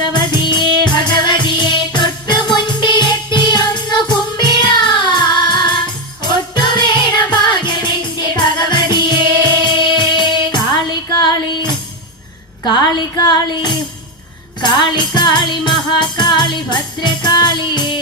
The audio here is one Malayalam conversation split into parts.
ഭഗവതിയെ ഭഗവതിയെ തൊട്ടു മുൻപിലെത്തി ഒന്നു കുമ്പിടാൻ ഒട്ടു വേണ ഭാഗ്യമെന്റെ ഭഗവതിയെ. കാളി കാളി കാളി കാളി കാളി കാളി മഹാകാളി ഭദ്രകാളിയേ.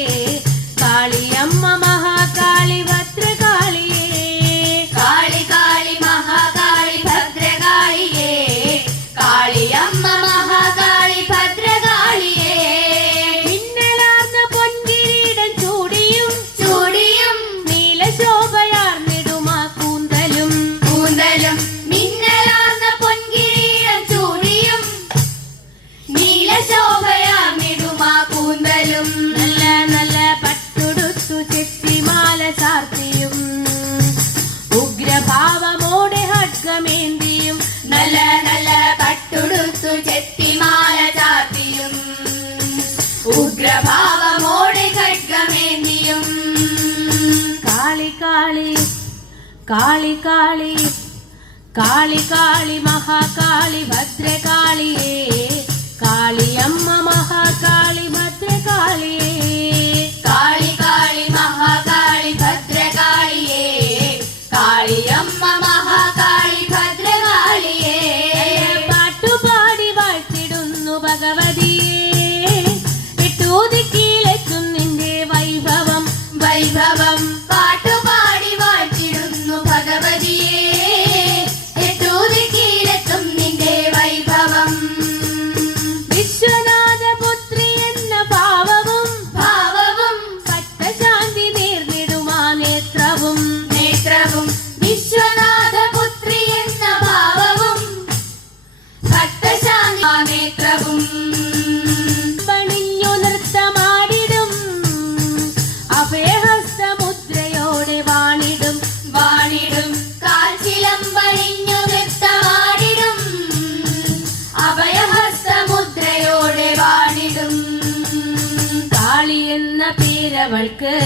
നല്ല നല്ല പട്ടുടുത്തു ചെത്തിമാല ചാർത്തിയും. ഉഗ്രഭാവമോടെ ഹഡ്ഗമേന്തിയും നല്ല നല്ല പട്ടുടുത്തു ചെത്തിമാല ചാത്തിയും ഉഗ്രഭാവമോടെ ഖഡ്ഗമേന്തിയും കാളി കാളി കാളി കാളി കാളി കാളി മഹാകാളി ഭദ്രകാളിയേ കാളിയമ്മ നേത്രവും നേത്രവും വിശ്വനാഥപുത്രി എന്ന ഭാവവും ഭക്തശാന്തി നേത്രവും. പണിഞ്ഞു നൃത്തമാടിടും അഭയഹസ്തമുദ്രയോടെ വാണിടും. വാണിടും കാൽച്ചിലം പണിഞ്ഞു നൃത്തമാടിടും അഭയഹസ്തമുദ്രയോടെ വാണിടും. കാളി എന്ന പേരവൾക്ക്